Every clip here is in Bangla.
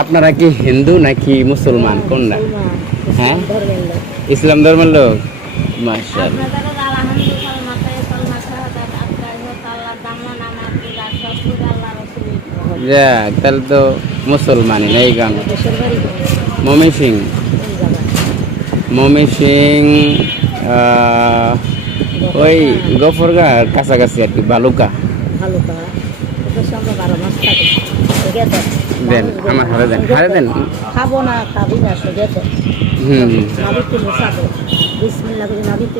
আপনারা কি হিন্দু নাকি মুসলমান? কোনটা? হ্যাঁ? ইসলাম ধর্মের লোক। রসুলের। যাক তাহলে তো মুসলমানই না এই গান। মমি সিং। মমি সিং ওই গফরগাঁর কাছাকাছি আর কি বালুকা। ভালো মাস। দেন আমার হারে দেন হারে দেন। খাব না খাবি না সোজা তো হুম। নাবিতে মোসাদে বিসমিল্লাহ করে নাবিতে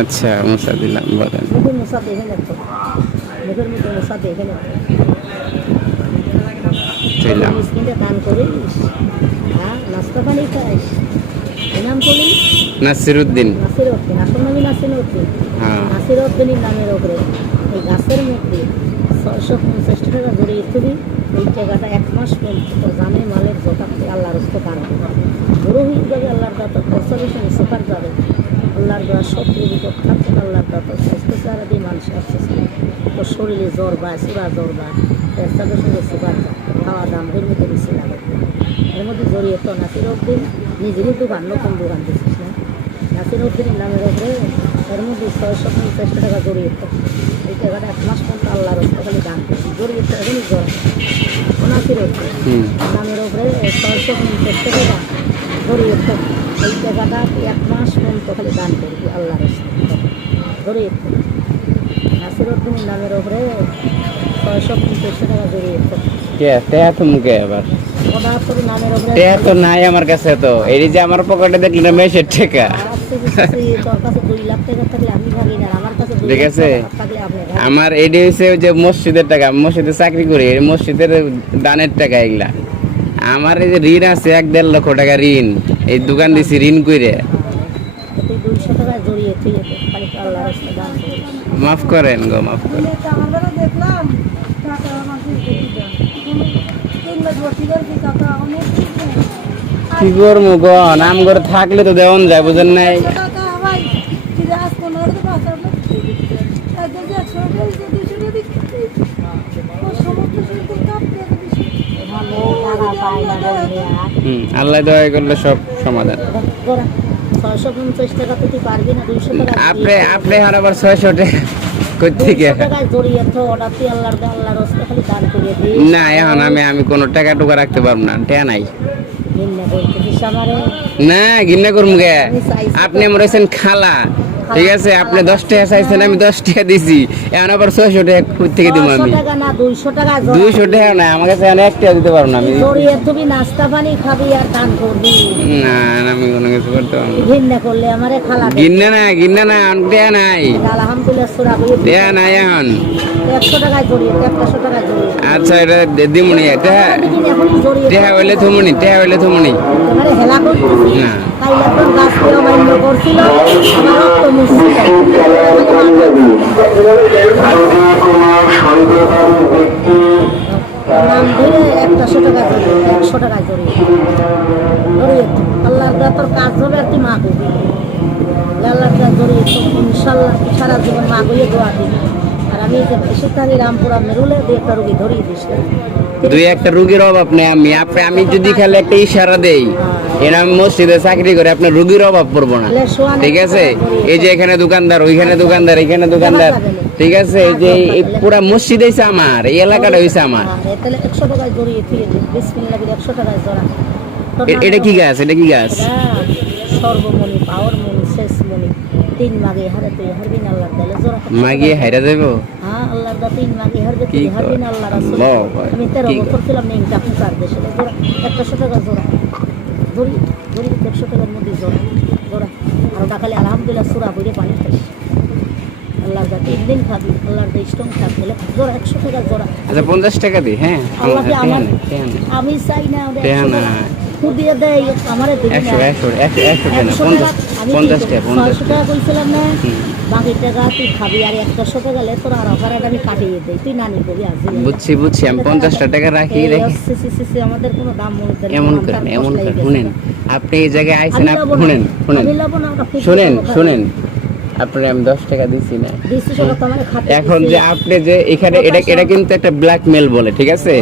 আচ্ছা মশা দিলাম বলেন। মুখে মোসাদে এখানে তো মুখের মধ্যে মোসাদে এখানে দিলাম। মিসকিনটা দান করিস। হ্যাঁ নাস্তা পানি খাইস। নাম করি নাসিরুদ্দিন। নাসির উদ্দিন আসল উদ্দিন হ্যাঁ। নামের এই গাছের মধ্যে ছয়শো পঞ্চাশ টাকা ধরে তুলি এই টাকাটা এক মাস পর্যন্ত জানে মালের জোটাতে আল্লাহর হস্ত পান পুরোহিত যাবে আল্লাহর দাতা কনসার্ভেশন সুপার যাবে। আল্লাহর দেওয়া সব বিপদ থাকছে আল্লাহর দাতা স্বাস্থ্য সারা দিয়ে মানুষ আসতেছে তোর শরীরে জ্বর বা সুরা জ্বর বা পেশাদের সঙ্গে সুপার খাওয়া দাম এর মধ্যে বেশি লাগে। এর মধ্যে জড়িয়ে তো নাসির উদ্দিন, নিজেরই দোকান, নতুন দোকান দিচ্ছিস না? নাসির উদ্দিনের নামের ওপরে এর মধ্যে ছয়শো পঞ্চাশ টাকা জড়িয়ে এই টাকাটা এক মাস পর্যন্ত আল্লাহর খালি দান জড়িয়ে এখনই জ্বর ও নাসির উদ্দিন হুম। নামের ওপরে ছয়শো পঞ্চাশ টাকা জড়িয়ে এই টাকাটা এক মাস পর্যন্ত খালি দান করবি আল্লাহর জড়িয়ে তো নাসির উদ্দিনের নামের ওপরে ছয়শো পঞ্চাশ টাকা জড়িয়ে তো নাই আমার কাছে তো। এই যে আমার পকেটে দেখলি না মেসের টেকা। ঠিক আছে। ভাবেন। আমার হচ্ছে ওই যে মসজিদের টাকা মসজিদে চাকরি করি এই মসজিদের দানের টাকা এগুলা। আমার এই যে ঋণ আছে এক দেড় লক্ষ টাকা ঋণ এই দোকান দিছি ঋণ করে করিস। মাফ করেন গো মাফ করেন। আমরা দেখলাম কি করব গো নাম করে থাকলে তো দেওয়ান যায়, বুঝেন নাই? আর আল্লাহ দয়া করলে সব সমাধান। আপনি আপনি এখন আবার ছয়শো না, এখন আমি আমি কোনো টাকা টুকা রাখতে পারব না টাকা নাই। না ঘিন্না করব গে আপনি হচ্ছেন খালা। ঠিক আছে আপনি দশ টাকা চাইছেন আমি দশ টাকা দিছি। এখন আবার ছয়শো টাকা থেকে দিব আমি? দুইশো টাকা না আমার কাছে এক টাকা দিতে পারব না আমি। তুমি নাস্তা পানি খাবি আর দান করবি। না না, আমি কোনো কিছু করতে পারব না। করলে আমারে খালা গিন্না না গিন্না না এখন টাকা নাই। আলহামদুলিল্লাহ সুরা বই নাই এখন। আচ্ছা এটা দিমুনি এখনই জড়িয়ে। টাকা হইলে থমুনি টাকা হইলে থমুনি। হেলা না। নাম ধরে একশো টাকা জড়িয়ে একশো টাকা জড়িয়ে। জড়িয়ে আল্লাহ তোর কাজ হবে আর তুই মা করবি আল্লাহ জড়িয়ে ইনশাল্লাহ সারা জীবন মা গইয়ে দোয়া দিবি। রামপুরা মেরুলে একটা রুগী ধরিয়ে দুই একটা রুগীর অভাব নেই আমি। আপনি আমি যদি খালি একটা ইশারা দেই এরা আমি মসজিদে চাকরি করে আপনার রুগীর অভাব পড়ব না। ঠিক আছে? এই যে এখানে দোকানদার ওইখানে দোকানদার এখানে দোকানদার। ঠিক আছে? এই যে এই পুরা মসজিদ হয়েছে আমার এই এলাকাটা হয়েছে আমার। তাহলে একশো টাকায় জড়িয়ে থুয়ে বিসমিল্লাহ একশো টাকায় জড়া। এটা কি গাছ? এটা কি গাছ? সর্বমণি পাওয়ার মণি শেষ মণি তিন মাগে জোড়া দেবো? হ্যাঁ আল্লাহর দা তিন মাগে হারবে কি তুই হারবি আল্লাহ রাসূল আমি তেরো বছর ছিলাম না দেশে জোড়া একশো টাকা জোড়া। একশো টাকার মধ্যে জোড়া জোড়া। আর ওটা খালি আলহামদুলিল্লাহ সুরা বইরে পানি খাইস আল্লাহর দা তিন দিন খাবি আল্লাহর দা স্ট্রং জোড়া একশো টাকা জোড়া। আচ্ছা পঞ্চাশ টাকা হ্যাঁ। আল্লাহকে আমার। আমি চাই না দেয়া একশো দেয় আমারে একশো একশো একশো পঞ্চাশ টাকা পঞ্চাশ টাকা পঞ্চাশ ছয়শো টাকা কইছিলাম না বাকি টাকা তুই খাবি আর একশো টাকা লে তোর আর অফারটা আমি কাটিয়ে দেই তুই নানি করি আসবি বুঝছি বুঝছি আমি পঞ্চাশটা টাকা রাখি রেখে আমাদের কোনো দাম মনে করেন এমন আমার করেন এমন কষ্ট করেন। লেগে শুনেন আপনি এই জায়গায় আইছেন শুনেন শুনেন। শুনেন আমি দশ টাকা দিছি না। এখন যে আপনি যে এখানে এটা এটা কিন্তু একটা ব্ল্যাকমেল বলে ঠিক আছে?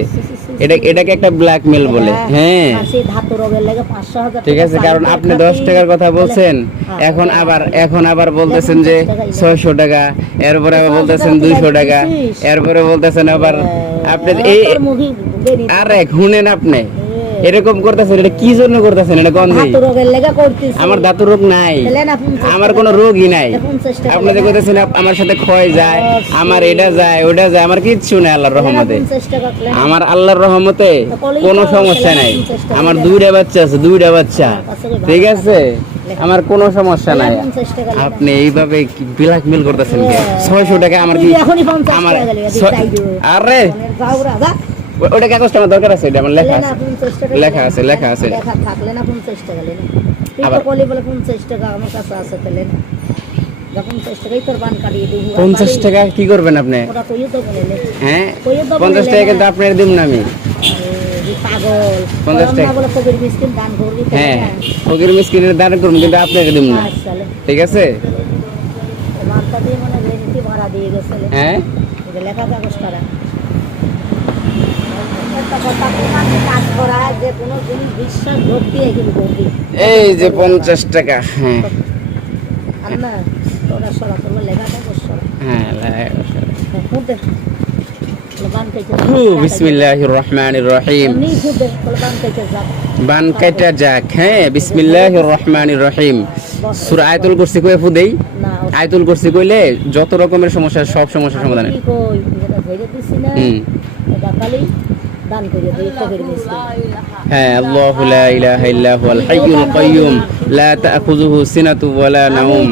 এটা এটাকে একটা ব্ল্যাকমেল বলে। হ্যাঁ আর হাজার ঠিক আছে কারণ আপনি দশ টাকার কথা বলছেন। হ্যাঁ, এখন হ্যাঁ। আবার এখন আবার বলতেছেন যে ছয়শো টাকা এরপরে আবার বলতেছেন দুইশো টাকা এরপরে বলতেছেন আবার আপনি এই তোর মুখে শুনেন আপনি। এরকম করতেছেন এটা কি জন্য করতেছেন? এটা কোন আমার দাঁতুর রোগ নাই। আমার কোনো রোগই নাই। আপনাদের করতেছেন আমার সাথে ক্ষয় যায় আমার এটা যায় ওটা যায় আমার কিচ্ছু নাই আল্লাহর রহমতে। আমার আল্লাহর রহমতে কোনো সমস্যা নাই। আমার দুইটা বাচ্চা আছে দুইটা বাচ্চা। ঠিক আছে? আমার কোনো সমস্যা নাই। আপনি এইভাবে ব্ল্যাকমেল করতেছেন ছয়শো টাকা আমার কি আমার আরে! ওটা কাগজটা আমার দরকার আছে এটা আমার লেখা আছে। লেখা আছে লেখা আছে। লেখা থাকলে না 50 টাকা লেন আবার কলি বলে 50 টাকা আমার কাছে আছে তাহলে হ্যাঁ? 50 টাকা না। আমি। পঞ্চাশ টাকা। হ্যাঁ ফকির মিসকিনের দান করুন কিন্তু ঠিক আছে? হ্যাঁ লেখা এই যে পঞ্চাশ টাকা হ্যাঁ।, হ্যাঁ যাক হ্যাঁ রহিম। সুর আয়তুল করছি কই ফুদেই আয়তুল করছি কইলে যত রকমের সমস্যা সব সমস্যার সমাধান। দান করে কবির মিসকিন। হ্যাঁ লা ইলাহা হাইয়ুল লা তাখুযুহু সিনাতু ওয়া লা নাওম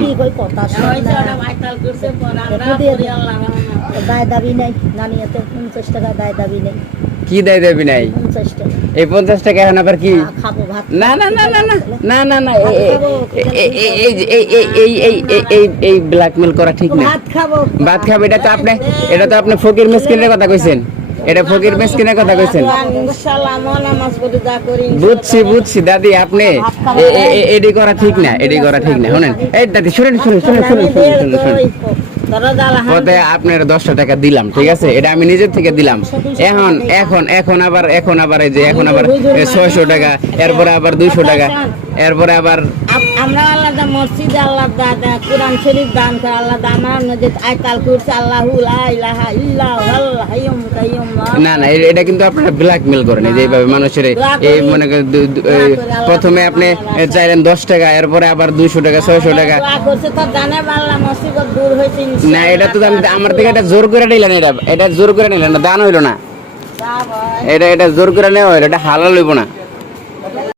কি দায় দাবি নাই? এই 50 টাকা এখন আবার কি? ভাত। না না না না না না না এই এই এই এই এই ব্ল্যাকমেল করা ঠিক না। খাব। ভাত খাব এটা তো আপনি এটা তো আপনি ফকির মিসকিনের কথা কইছেন। এটা ফকির মিসকিনের কথা কইছেন? বুঝছি বুঝছি দাদি আপনি এডি করা ঠিক না এডি করা ঠিক না শুনেন। এই দাদি শুনেন শুনেন শুনেন শুনেন শুনেন শুনেন পথে আপনার দশটা টাকা দিলাম ঠিক আছে? এটা আমি নিজের থেকে দিলাম। এখন এখন এখন আবার এখন আবার এই যে এখন আবার ছয়শো টাকা এরপরে আবার দুইশো টাকা এরপরে আবার আমরা আল্লাহ মসজিদ আল্লাহ দা দা কোরআন শরীফ দান করে আল্লাহ আমার আয়তাল করছে আল্লাহু লা ইলাহা ইল্লা হুয়াল হাইয়ুম কাইয়ুম। না না এটা কিন্তু আপনারা ব্ল্যাকমেল করেন এই যে মানুষের এই- মনে প্রথমে আপনি চাইলেন দশ টাকা এরপরে আবার দুইশো টাকা ছয়শো টাকা। করছে তো জানে আল্লাহ দূর না এটা তো আমার থেকে এটা জোর করে নিলেন এটা এটা জোর করে নিলেন না দান হইল না। এটা এটা জোর করে নেওয়া হইল এটা হালাল হইব না।